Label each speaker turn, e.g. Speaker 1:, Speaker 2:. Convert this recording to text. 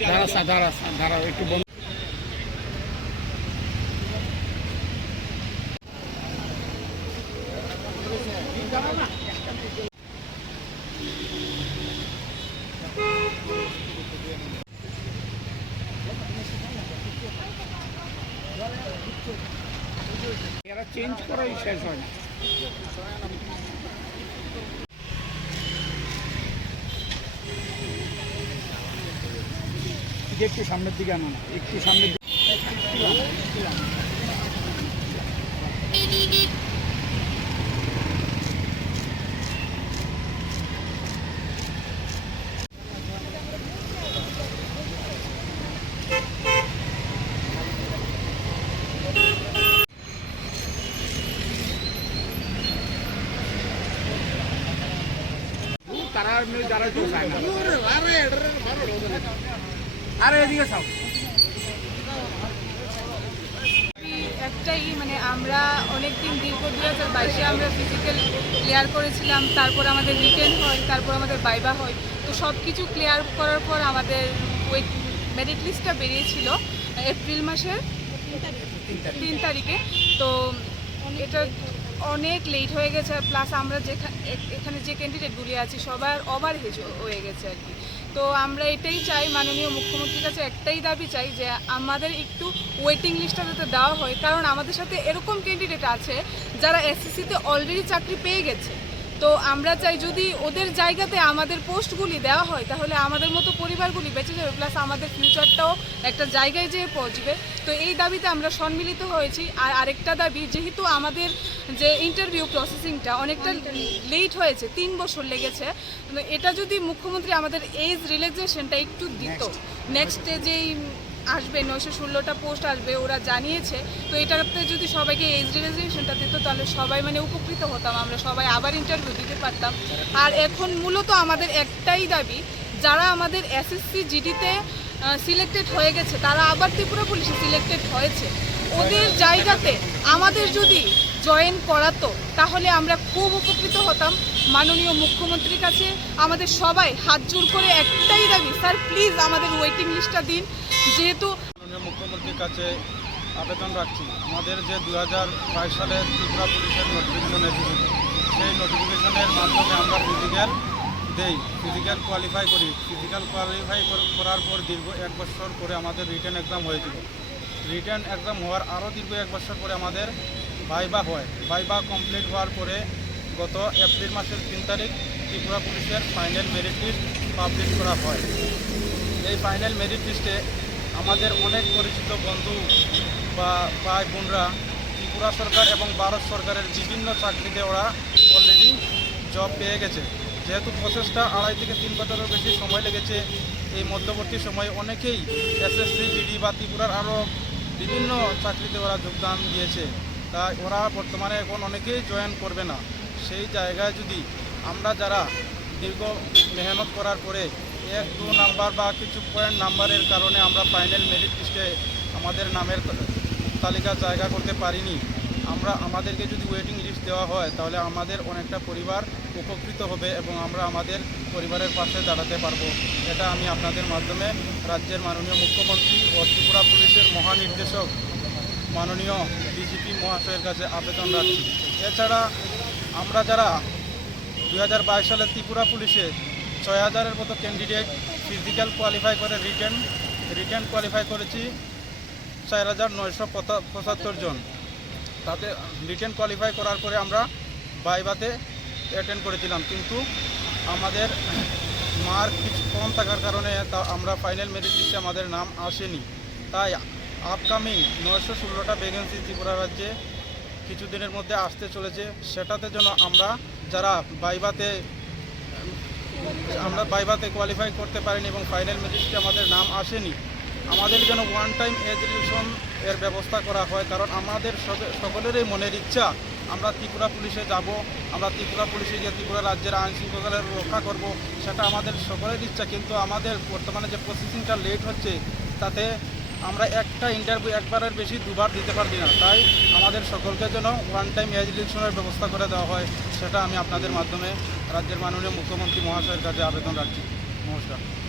Speaker 1: দাঁড়া স্যার দাঁড়া স্যার দাঁড়াও একটু বন্ধ এরা চেঞ্জ করাই শেষ হয় না। এদিকে একটু সামনের দিকে আনো না একটু সামনের দিকে তারা এমনি যারা কেউ চায় না আরে এদিকে চাও
Speaker 2: একটাই মানে আমরা অনেক দিন দীর্ঘ দুই হাজার বাইশে আমরা ফিজিক্যাল ক্লিয়ার করেছিলাম, তারপর আমাদের রিটেন হয়, তারপর আমাদের বাইবা হয়। তো সব কিছু ক্লিয়ার করার পর আমাদের ওই মেরিট লিস্টটা বেরিয়েছিল এপ্রিল মাসের তিন তারিখে। তো এটা অনেক লেট হয়ে গেছে প্লাস আমরা যেখানে এখানে যে ক্যান্ডিডেটগুলি আছি, সবার ওভার হেজ হয়ে গেছে আর কি। তো আমরা এটাই চাই মাননীয় মুখ্যমন্ত্রীর কাছে, একটাই দাবি চাই যে আমাদের একটু ওয়েটিং লিস্টটা যাতে দেওয়া হয়। কারণ আমাদের সাথে এরকম ক্যান্ডিডেট আছে যারা এসএসসিতে অলরেডি চাকরি পেয়ে গেছে। তো আমরা চাই যদি ওদের জায়গাতে আমাদের পোস্টগুলি দেওয়া হয় তাহলে আমাদের মতো পরিবারগুলি বেঁচে যাবে প্লাস আমাদের ফিউচারটাও একটা জায়গায় যেয়ে পৌঁছবে। তো এই দাবিতে আমরা সম্মিলিত হয়েছি। আর আরেকটা দাবি যেহেতু আমাদের যে ইন্টারভিউ প্রসেসিংটা অনেকটা লেট হয়েছে তিন বছর লেগেছে এটা যদি মুখ্যমন্ত্রী আমাদের এজ রিল্যাক্সেশনটা একটু দিত নেক্সটে যেই আসবে, নয়শো ষোলোটা পোস্ট আসবে, ওরা জানিয়েছে। তো এটাতে যদি সবাইকে এজ রিজার্ভেশনটা দিত, তাহলে সবাই মানে উপকৃত হতাম আমরা, সবাই আবার ইন্টারভিউ দিতে পারতাম। আর এখন মূলত আমাদের একটাই দাবি, যারা আমাদের এসএসসি জিডিতে সিলেক্টেড হয়ে গেছে, তারা আবার ত্রিপুরা পুলিশে সিলেক্টেড হয়েছে। ওদের জায়গাতে আমাদের যদি জয়েন করাতো তাহলে আমরা খুব উপকৃত হতাম। মাননীয় মুখ্যমন্ত্রীর কাছে আমাদের সবাই হাত জোর করে একটাই দাবি, স্যার প্লিজ আমাদের ওয়েটিং লিস্টটা দিন। যেহেতু
Speaker 3: মাননীয় মুখ্যমন্ত্রীর কাছে আবেদন রাখছি, আমাদের যে দু হাজার বাইশ সালের ত্রিপুরা পুলিশের নোটিফিকেশন এসেছিল সেই নোটিফিকেশনের মাধ্যমে আমরা ফিজিক্যাল দেই ফিজিক্যাল কোয়ালিফাই করি। ফিজিক্যাল কোয়ালিফাই করার পর দীর্ঘ এক বছর পরে আমাদের রিটার্ন এক্সাম হয়েছিল। রিটার্ন এক্সাম হওয়ার আরও দীর্ঘ এক বছর পরে আমাদের ভাইবা হয়। ভাইবা কমপ্লিট হওয়ার পরে গত এপ্রিল মাসের তিন তারিখ ত্রিপুরা পুলিশের ফাইনাল মেরিট লিস্ট পাবলিশ করা হয়। এই ফাইনাল মেরিট লিস্টে আমাদের অনেক পরিচিত বন্ধু বা ভাই বোনরা ত্রিপুরা সরকার এবং ভারত সরকারের বিভিন্ন চাকরিতে ওরা অলরেডি জব পেয়ে গেছে। যেহেতু প্রসেসটা আড়াই থেকে তিন বছরের বেশি সময় লেগেছে, এই মধ্যবর্তী সময়ে অনেকেই এসএসসি জিডি বা ত্রিপুরার আরও বিভিন্ন চাকরিতে ওরা যোগদান দিয়েছে। তাই ওরা বর্তমানে এখন অনেকেই জয়েন করবে না। সেই জায়গায় যদি আমরা যারা দীর্ঘ মেহনত করার পরে এক, দু নাম্বার বা কিছু পয়েন্ট নাম্বারের কারণে আমরা ফাইনাল মেরিট লিস্টে আমাদের নামের তালিকা জায়গা করতে পারিনি, আমরা, আমাদেরকে যদি ওয়েটিং লিস্ট দেওয়া হয়, তাহলে আমাদের অনেকটা পরিবার উপকৃত হবে এবং আমরা আমাদের পরিবারের পাশে দাঁড়াতে পারব। এটা আমি আপনাদের মাধ্যমে রাজ্যের মাননীয় মুখ্যমন্ত্রী ও ত্রিপুরা পুলিশের মহানির্দেশক মাননীয় ডিজিপি মহাশয়ের কাছে আবেদন রাখছি। এছাড়া আমরা যারা দুই হাজার বাইশ সালে ত্রিপুরা পুলিশে ছয় হাজারের মতো ক্যান্ডিডেট ফিজিক্যাল কোয়ালিফাই করে রিটেন রিটেন কোয়ালিফাই করেছি, চার হাজার নয়শো পঁচাত্তর জন। তাতে রিটেন কোয়ালিফাই করার পরে আমরা বাইবাতে অ্যাটেন্ড করেছিলাম। কিন্তু আমাদের মার্ক কিছু কম থাকার কারণে তা আমরা ফাইনাল মেরিট লিস্টে আমাদের নাম আসেনি। তাই আপকামিং নয়শো ষোলোটা ভ্যাকেন্সি ত্রিপুরা রাজ্যে কিছুদিনের মধ্যে আসতে চলেছে। সেটাতে যেন আমরা যারা বাইবাতে, আমরা বাইবাতে কোয়ালিফাই করতে পারিনি এবং ফাইনাল মেরিটে আমাদের নাম আসেনি, আমাদের যেন ওয়ান টাইম এডুকেশন এর ব্যবস্থা করা হয়। কারণ আমাদের সকলেরই মনের ইচ্ছা, আমরা ত্রিপুরা পুলিশে যাব, আমরা ত্রিপুরা পুলিশে গিয়ে ত্রিপুরা রাজ্যের আইন শৃঙ্খলা রক্ষা করব, সেটা আমাদের সকলের ইচ্ছা। কিন্তু আমাদের বর্তমানে যে প্রসেসিংটা লেট হচ্ছে, তাতে আমরা একটা ইন্টারভিউ একবারের বেশি দুবার দিতে পারি না। তাই আমাদের সকলকে যেন ওয়ান টাইম এজলিকশনের ব্যবস্থা করে দেওয়া হয়, সেটা আমি আপনাদের মাধ্যমে রাজ্যের মাননীয় মুখ্যমন্ত্রী মহাশয়ের কাছে আবেদন রাখছি। নমস্কার।